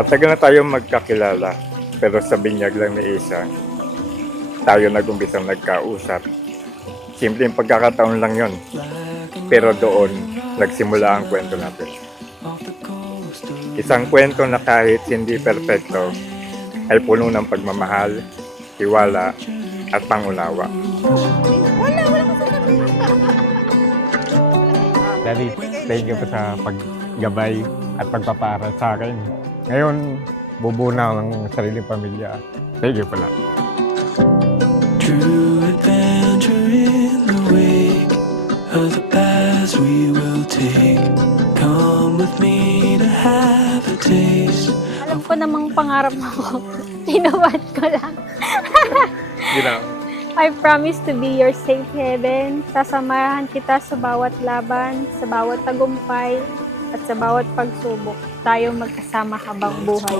Matagal na tayong magkakilala, pero sa binyag lang ni Isa, tayo nag-umpisang nagkausap. Simpleng pagkakataon lang yon, pero doon nagsimula ang kwento natin. Isang kwento na kahit hindi perpekto, ay puno ng pagmamahal, tiwala, at pangunawa. Daddy, thank you po sa paggabay at pagpapaaral sa akin. Ngayon, bubuo na ang sariling pamilya. Thank you pala. True adventure in the wake of the paths we will take. Come with me to have a taste. Alam ko namang pangarap ako. Tinawad ko lang. I promise to be your safe haven. Sasamahan kita sa bawat laban, sa bawat tagumpay, at sa bawat pagsubok. Tayo magkasama habang buhay.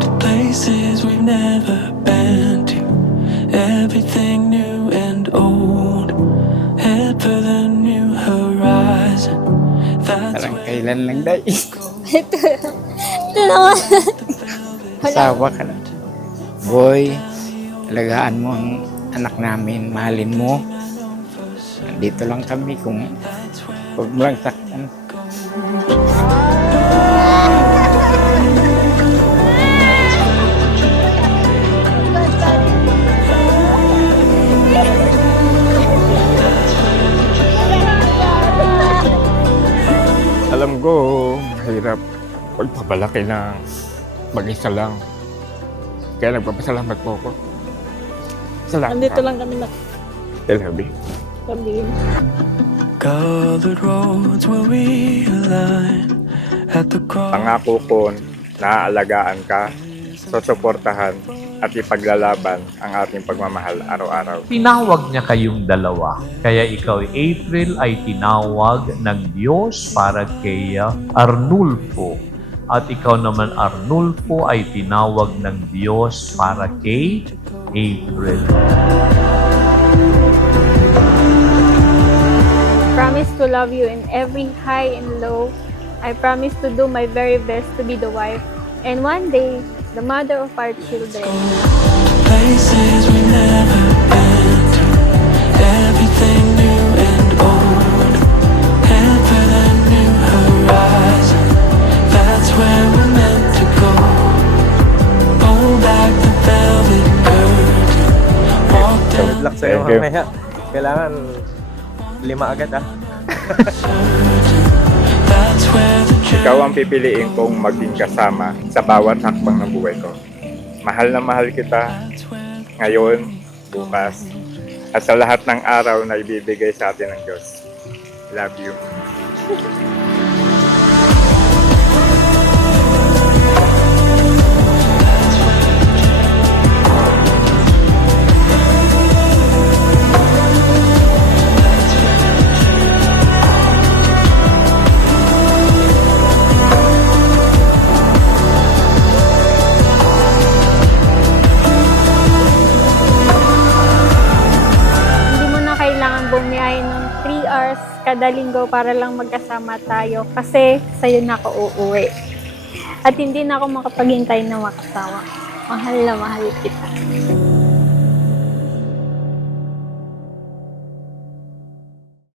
To places we've never been to. Everything new and old. Head for the new horizon. That's Parang kailan lang, day. Ito naman. Asawa ka na. Boy, alagaan mo ang anak namin. Mahalin mo. Nandito lang kami kung huwag mo lang saktan. Alam ko, mahirap pagpapalaki na mag-isa lang. Kaya nagpapasalamat po ako. Salamat. Nandito lang kami na Elhabi. sabihin. colored roads where we align at the cross. Pangako ko, naaalagaan ka, susuportahan, at ipaglalaban ang ating pagmamahal araw-araw. Tinawag niya kayong dalawa. Kaya ikaw, April, ay tinawag ng Diyos para kay Arnulfo. At ikaw naman, Arnulfo, ay tinawag ng Diyos para kay April. Promise to love you in every high and low. I promise to do my very best to be the wife. And one day, the mother of our children. Places we've never been to. Everything new and old. Head for the new horizon. That's where we're meant to go. Pull back the velvet curtain. Walk down Good luck sa'yo Thank you. mamaya. Kailangan 5 agad ah. That's where the Ikaw ang pipiliin kong maging kasama sa bawat hakbang ng buhay ko. Mahal na mahal kita ngayon, bukas, at sa lahat ng araw na ibibigay sa atin ng Diyos. Love you. Hindi mo na kailangan bumiyahe ng 3 hours kada linggo para lang magkasama tayo kasi sa'yo na ako uuwi. At hindi na ako makapaghintay na makasawa. Mahal na mahal kita.